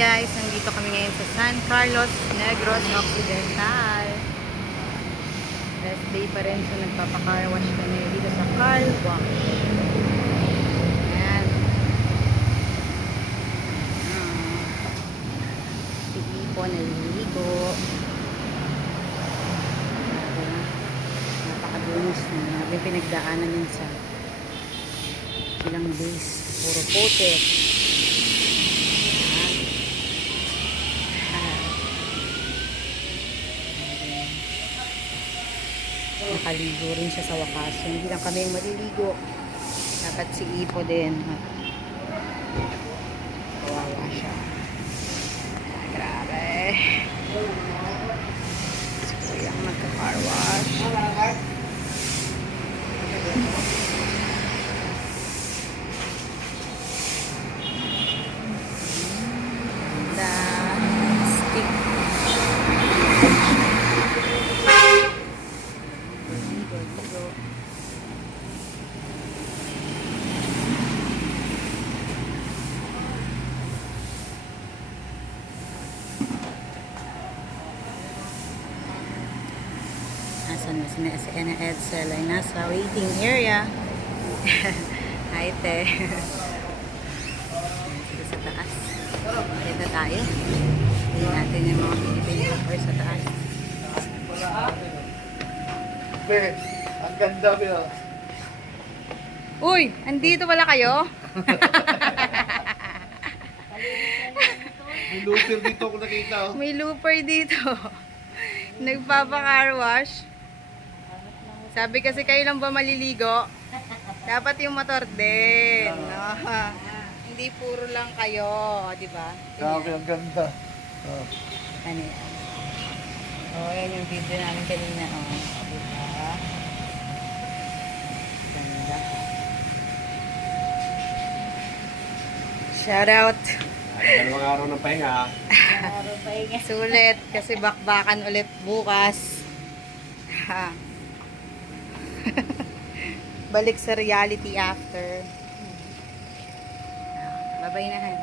guys, nandito kami ngayon sa San Carlos, Negros Occidental. Rest day pa rin, so nagpapa-car wash kami dito sa car wash. Ayan. Pili po, naliligo. Napakadunos na. May pinagdaanan yun sa ilang days. Puro pote. Nakaligo rin siya sa wakas. So, hindi lang kami yung maliligo. Dapat si Ipo din. Kawawa siya. Grabe. Si Kuya ang magka-car wash. Stick. Asan na si Ena Edsel ay nasa waiting area. Hi, te. Dito sa taas. Dito tayo. Tingnan natin yung mga Philippine hoppers sa taas. Ang ganda mo. Uy! Andito pala kayo? May looper dito ako nakita. Oh. May looper dito. Nagpapa-car wash. Sabi kasi kayo lang ba maliligo? Dapat yung motor din. Ah, hindi puro lang kayo, di ba? Grabe, ang ganda. Oh. Ano yan? Oh, yan yung video namin kanina. Oh, di ba? Ganda. Shout out. Dalawang araw ng pahinga. Sulit kasi bakbakan ulit bukas. Ha. Balik sa reality after. Babay na han.